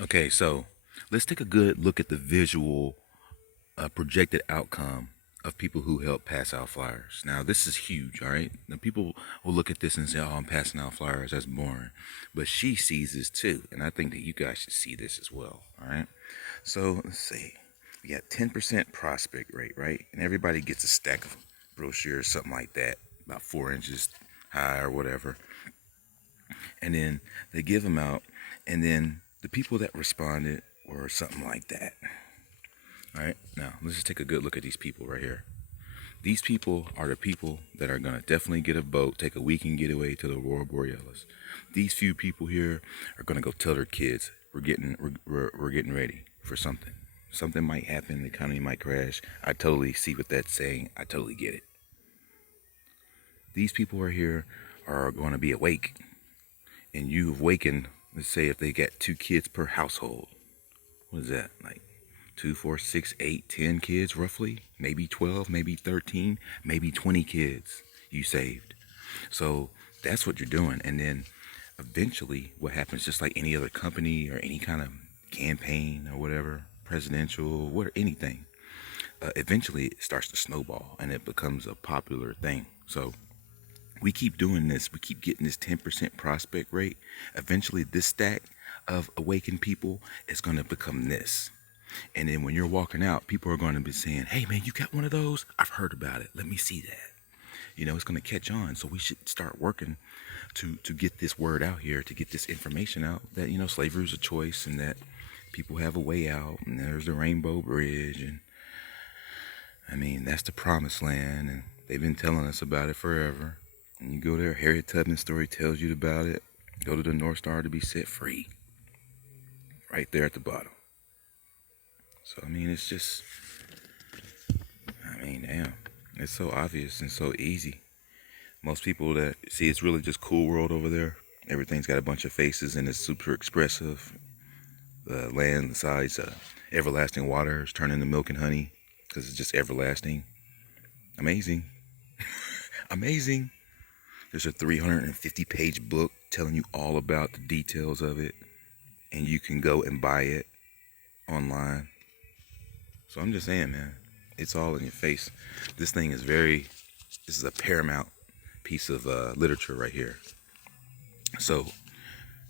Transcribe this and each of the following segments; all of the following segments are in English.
Okay, so let's take a good look at the visual projected outcome of people who help pass out flyers. Now, this is huge, all right? Now, people will look at this and say, oh, I'm passing out flyers. That's boring. But she sees this too. And I think that you guys should see this as well, all right? So let's see. We got 10% prospect rate, right? And everybody gets a stack of brochures, something like that, about 4 inches high or whatever. And then they give them out. And then the people that responded were something like that. All right, now let's just take a good look at these people right here. These people are the people that are gonna definitely get a boat, take a weekend getaway to the Aurora Borealis. These few people here are gonna go tell their kids, we're getting ready for something. Something might happen, the economy might crash. I totally see what that's saying. I totally get it. These people are here are going to be awake, and you've awakened. Let's say if they got 2 kids per household, what is that like? 2, 4, 6, 8, 10 kids roughly, maybe 12, maybe 13, maybe 20 kids you saved. So that's what you're doing. And then eventually what happens, just like any other company or any kind of campaign or whatever, presidential, what anything, eventually it starts to snowball and it becomes a popular thing. So we keep doing this, we keep getting this 10% prospect rate. Eventually this stack of awakened people is going to become this. And then when you're walking out, people are going to be saying, hey man, you got one of those? I've heard about it. Let me see that. It's going to catch on. So we should start working to get this word out here, to get this information out that, slavery is a choice and that people have a way out. And there's the Rainbow Bridge. And I mean, that's the promised land. And they've been telling us about it forever. And you go there, Harriet Tubman's story tells you about it. Go to the North Star to be set free. Right there at the bottom. So, I mean, it's just, damn. It's so obvious and so easy. Most people that see it's really just cool world over there. Everything's got a bunch of faces and it's super expressive. The land, the sides, everlasting waters turn into milk and honey because it's just everlasting. Amazing. Amazing. There's a 350-page book telling you all about the details of it, and you can go and buy it online. So I'm just saying, man, it's all in your face. This is a paramount piece of literature right here. So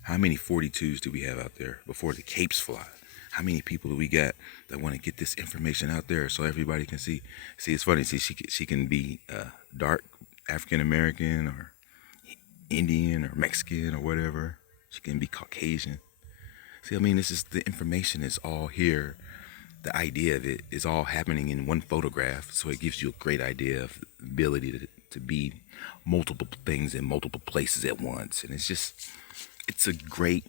how many 42s do we have out there before the capes fly? How many people do we got that want to get this information out there so everybody can see? See, it's funny. See, she can be dark African American or Indian or Mexican or whatever. She can be Caucasian. See, this is the information is all here. The idea of it is all happening in one photograph, so it gives you a great idea of the ability to be multiple things in multiple places at once. And it's a great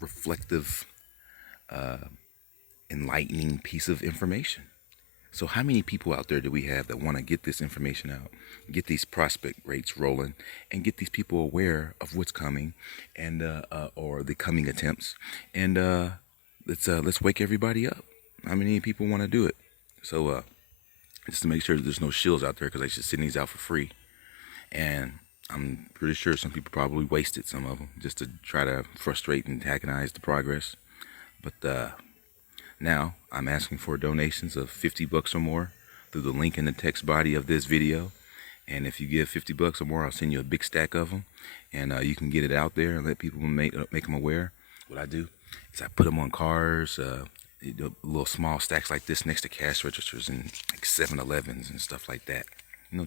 reflective, enlightening piece of information. So how many people out there do we have that want to get this information out, get these prospect rates rolling, and get these people aware of what's coming, and or the coming attempts, and let's wake everybody up. How many people want to do it? So just to make sure that there's no shills out there, because I should send these out for free, and I'm pretty sure some people probably wasted some of them just to try to frustrate and antagonize the progress. But now I'm asking for donations of $50 or more through the link in the text body of this video. And if you give $50 or more, I'll send you a big stack of them, and you can get it out there and let people make them aware. What I do is I put them on cars, little small stacks like this next to cash registers and like 7-Elevens and stuff like that.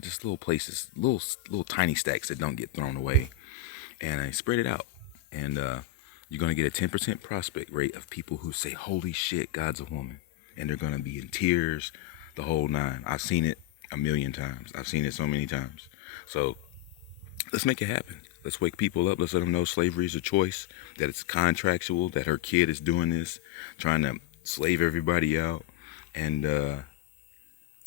Just little places, little tiny stacks that don't get thrown away, and I spread it out. And you're gonna get a 10% prospect rate of people who say, "Holy shit, God's a woman," and they're gonna be in tears, the whole nine. I've seen it a million times. I've seen it so many times. So let's make it happen. Let's wake people up. Let's let them know slavery is a choice, that it's contractual, that her kid is doing this, trying to slave everybody out, and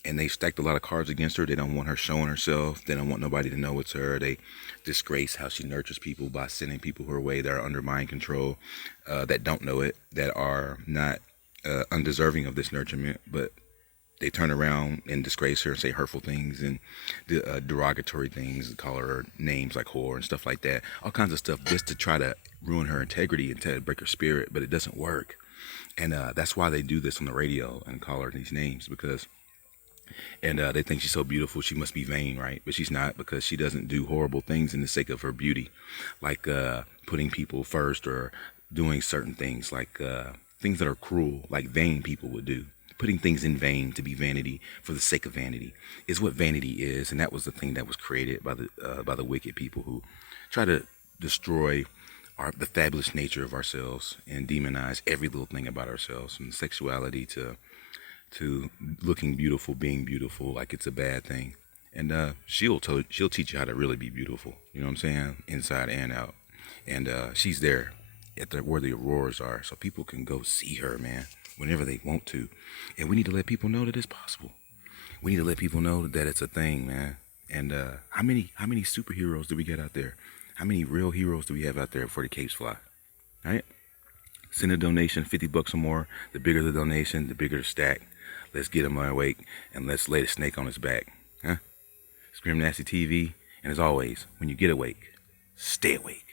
they stacked a lot of cards against her. They don't want her showing herself. They don't want nobody to know it's her. They disgrace how she nurtures people by sending people her way that are under mind control, that don't know it, that are not undeserving of this nurturement, but they turn around and disgrace her and say hurtful things and derogatory things, call her names like whore and stuff like that, all kinds of stuff just to try to ruin her integrity and to break her spirit, but it doesn't work. And that's why they do this on the radio and call her these names, because they think she's so beautiful, she must be vain, right? But she's not, because she doesn't do horrible things in the sake of her beauty, like putting people first, or doing certain things like things that are cruel, like vain people would do. Putting things in vain to be vanity for the sake of vanity is what vanity is, and that was the thing that was created by the wicked people who try to destroy the fabulous nature of ourselves and demonize every little thing about ourselves, from sexuality to looking beautiful, being beautiful, like it's a bad thing. And she'll teach you how to really be beautiful. You know what I'm saying? Inside and out. And she's there at where the auroras are, so people can go see her, man, whenever they want to. And we need to let people know that it's possible. We need to let people know that it's a thing, man. And how many superheroes do we get out there? How many real heroes do we have out there before the capes fly? All right? Send a donation, $50 or more. The bigger the donation, the bigger the stack. Let's get him awake, and let's lay the snake on his back. Huh? Scream Nasty TV. And as always, when you get awake, stay awake.